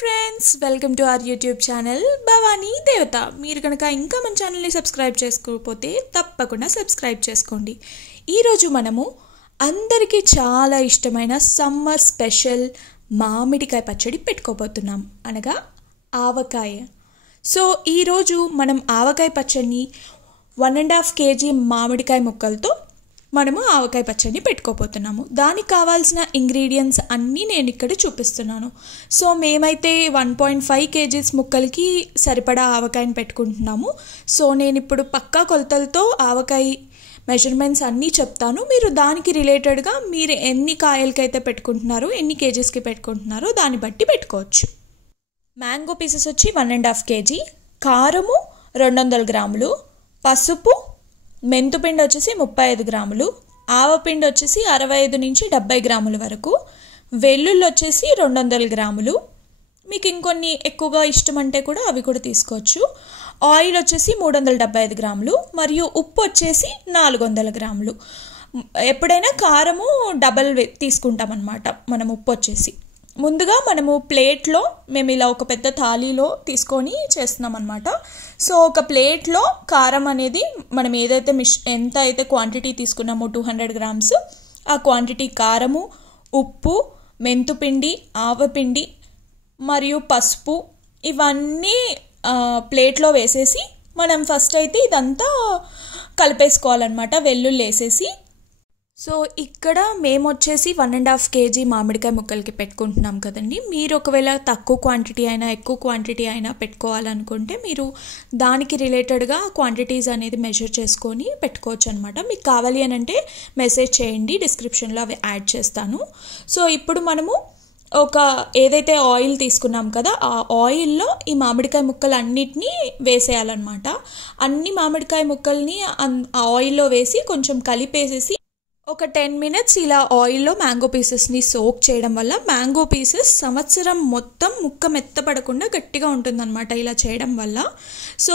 Friends, welcome to our YouTube channel Bhavani దేవత. మీరు కనుక ఇంకా మన ఛానల్ని సబ్స్క్రైబ్ చేసుకోకపోతే తప్పకుండా సబ్స్క్రైబ్ చేసుకోండి. ఈరోజు మనము అందరికీ చాలా ఇష్టమైన సమ్మర్ స్పెషల్ మామిడికాయ పచ్చడి పెట్టుకోబోతున్నాం, అనగా ఆవకాయ. సో ఈరోజు మనం ఆవకాయ పచ్చడిని 1.5 kg మామిడికాయ ముక్కలతో మనము ఆవకాయ పచ్చడిని పెట్టుకోబోతున్నాము. దానికి కావాల్సిన ఇంగ్రీడియంట్స్ అన్నీ నేను ఇక్కడ చూపిస్తున్నాను. సో మేమైతే 1.5 kg ముక్కలకి సరిపడా ఆవకాయని పెట్టుకుంటున్నాము. సో నేను ఇప్పుడు పక్కా కొలతలతో ఆవకాయ మెజర్మెంట్స్ అన్నీ చెప్తాను. మీరు దానికి రిలేటెడ్గా మీరు ఎన్ని కాయలకైతే పెట్టుకుంటున్నారో, ఎన్ని కేజీస్కి పెట్టుకుంటున్నారో దాన్ని బట్టి పెట్టుకోవచ్చు. మ్యాంగో పీసెస్ వచ్చి 1.5 kg, కారము 200 గ్రాములు, పసుపు, మెంతుపిండి వచ్చేసి 35 గ్రాములు, ఆవపిండి వచ్చేసి 65 నుంచి 70 గ్రాముల వరకు, వెల్లుల్లి వచ్చేసి 200 గ్రాములు. మీకు ఇంకొన్ని ఎక్కువగా ఇష్టం అంటే కూడా అవి కూడా తీసుకోవచ్చు. ఆయిల్ వచ్చేసి 375 గ్రాములు మరియు ఉప్పు వచ్చేసి 400 గ్రాములు. ఎప్పుడైనా కారము డబల్ తీసుకుంటాం అన్నమాట మనం ఉప్పు వచ్చేసి. ముందుగా మనము ప్లేట్లో మేము ఇలా ఒక పెద్ద థాలీలో తీసుకొని చేస్తున్నాం అన్నమాట. సో ఒక ప్లేట్లో కారం అనేది మనం ఏదైతే ఎంత అయితే క్వాంటిటీ తీసుకున్నామో 200 గ్రామ్స్, ఆ క్వాంటిటీ కారము, ఉప్పు, మెంతుపిండి, ఆవపిండి మరియు పసుపు ఇవన్నీ ప్లేట్లో వేసేసి మనం ఫస్ట్ అయితే ఇదంతా కలిపేసుకోవాలన్నమాట, వెల్లుల్లి వేసేసి. సో ఇక్కడ మేము వచ్చేసి 1.5 kg మామిడికాయ ముక్కలకి పెట్టుకుంటున్నాం కదండి. మీరు ఒకవేళ తక్కువ క్వాంటిటీ అయినా ఎక్కువ క్వాంటిటీ అయినా పెట్టుకోవాలనుకుంటే మీరు దానికి రిలేటెడ్గా క్వాంటిటీస్ అనేది మెజర్ చేసుకొని పెట్టుకోవచ్చు అనమాట. మీకు కావాలి అని అంటే మెసేజ్ చేయండి, డిస్క్రిప్షన్లో అవి యాడ్ చేస్తాను. సో ఇప్పుడు మనము ఒక ఏదైతే ఆయిల్ తీసుకున్నాం కదా, ఆ ఆయిల్లో ఈ మామిడికాయ ముక్కలు అన్నిటినీ వేసేయాలన్నమాట. అన్ని మామిడికాయ ముక్కల్ని ఆ ఆయిల్లో వేసి కొంచెం కలిపేసేసి ఒక 10 minutes ఇలా ఆయిల్లో మ్యాంగో పీసెస్ని సోక్ చేయడం వల్ల మ్యాంగో పీసెస్ సంవత్సరం మొత్తం ముక్క మెత్తపడకుండా గట్టిగా ఉంటుందన్నమాట ఇలా చేయడం వల్ల. సో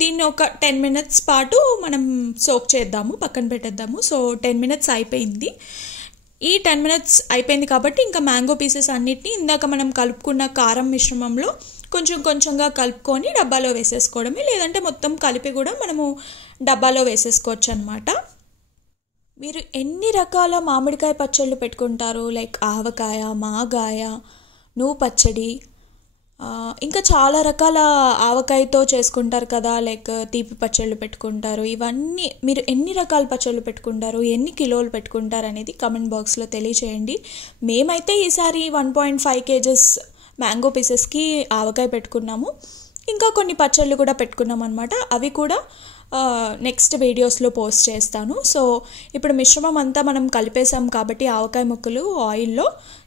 దీన్ని ఒక 10 minutes పాటు మనం సోక్ చేద్దాము, పక్కన పెట్టేద్దాము. సో 10 minutes అయిపోయింది. ఈ 10 minutes అయిపోయింది కాబట్టి ఇంకా మ్యాంగో పీసెస్ అన్నిటిని ఇందాక మనం కలుపుకున్న కారం మిశ్రమంలో కొంచెం కొంచెంగా కలుపుకొని డబ్బాలో వేసేసుకోవడమే, లేదంటే మొత్తం కలిపి కూడా మనము డబ్బాలో వేసేసుకోవచ్చు అనమాట. మీరు ఎన్ని రకాల మామిడికాయ పచ్చళ్ళు పెట్టుకుంటారు, లైక్ ఆవకాయ, మాగాయ, నువ్వు పచ్చడి, ఇంకా చాలా రకాల ఆవకాయతో చేసుకుంటారు కదా, లైక్ తీపి పచ్చళ్ళు పెట్టుకుంటారు. ఇవన్నీ మీరు ఎన్ని రకాల పచ్చళ్ళు పెట్టుకుంటారు, ఎన్ని కిలోలు పెట్టుకుంటారు అనేది కమెంట్ బాక్స్లో తెలియచేయండి. మేమైతే ఈసారి 1.5 kg మ్యాంగో పీసెస్కి ఆవకాయ పెట్టుకున్నాము. ఇంకా కొన్ని పచ్చళ్ళు కూడా పెట్టుకున్నాం అనమాట. అవి కూడా నెక్స్ట్ వీడియోస్లో పోస్ట్ చేస్తాను. సో ఇప్పుడు మిశ్రమం అంతా మనం కలిపేసాం కాబట్టి ఆవకాయ ముక్కలు ఆయిల్లో,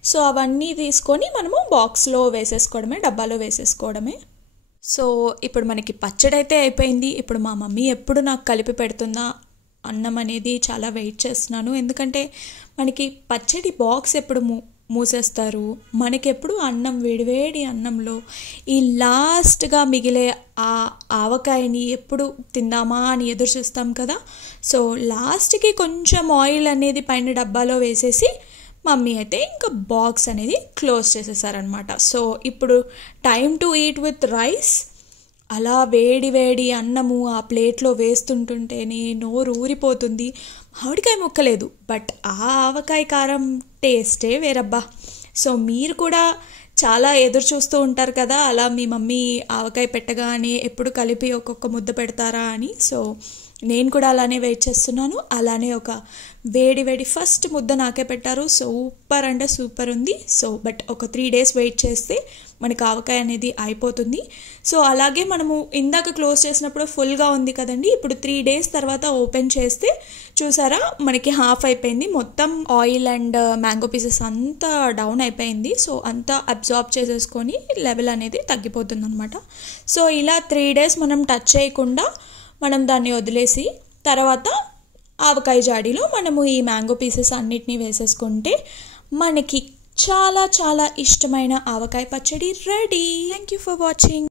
సో అవన్నీ తీసుకొని మనము బాక్స్లో వేసేసుకోవడమే, డబ్బాలో వేసేసుకోవడమే. సో ఇప్పుడు మనకి పచ్చడి అయితే అయిపోయింది. ఇప్పుడు మా మమ్మీ ఎప్పుడు నాకు కలిపి పెడుతుందా అన్నం అనేది చాలా వెయిట్ చేస్తున్నాను. ఎందుకంటే మనకి పచ్చడి బాక్స్ ఎప్పుడు మూసేస్తారు, మనకెప్పుడు అన్నం వేడివేడి అన్నంలో ఈ లాస్ట్గా మిగిలే ఆ ఆవకాయని ఎప్పుడు తిందామా అని ఎదురు చూస్తాం కదా. సో లాస్ట్కి కొంచెం ఆయిల్ అనేది పైన డబ్బాలో వేసేసి మమ్మీ అయితే ఇంకా బాక్స్ అనేది క్లోజ్ చేసేసారనమాట. సో ఇప్పుడు time to eat with rice. అలా వేడి వేడి అన్నము ఆ ప్లేట్లో వేస్తుంటుంటేనే నోరు ఊరిపోతుంది. మామిడికాయ ముక్కలేదు, బట్ ఆ ఆవకాయ కారం టేస్టే వేరబ్బా. సో మీరు కూడా చాలా ఎదురు చూస్తూ ఉంటారు కదా, అలా మీ మమ్మీ ఆవకాయ పెట్టగానే ఎప్పుడు కలిపి ఒక్కొక్క ముద్ద పెడతారా అని. సో నేను కూడా అలానే వెయిట్ చేస్తున్నాను. అలానే ఒక వేడి వేడి ఫస్ట్ ముద్ద నాకే పెట్టారు. సూపర్ అంటే సూపర్ ఉంది. సో బట్ ఒక 3 days వెయిట్ చేస్తే మనకి ఆవకాయ అనేది అయిపోతుంది. సో అలాగే మనము ఇందాక క్లోజ్ చేసినప్పుడు ఫుల్గా ఉంది కదండి, ఇప్పుడు 3 days తర్వాత ఓపెన్ చేస్తే చూసారా మనకి హాఫ్ అయిపోయింది. మొత్తం ఆయిల్ అండ్ మ్యాంగో పీసెస్ అంతా డౌన్ అయిపోయింది. సో అంతా అబ్జార్బ్ చేసేసుకొని లెవెల్ అనేది తగ్గిపోతుంది అనమాట. సో ఇలా 3 days మనం టచ్ చేయకుండా మనం దాన్ని వదిలేసి తర్వాత ఆవకాయ జాడీలో మనము ఈ మ్యాంగో పీసెస్ అన్నిటినీ వేసేసుకుంటే మనకి చాలా చాలా ఇష్టమైన ఆవకాయ పచ్చడి ready. Thank you for watching.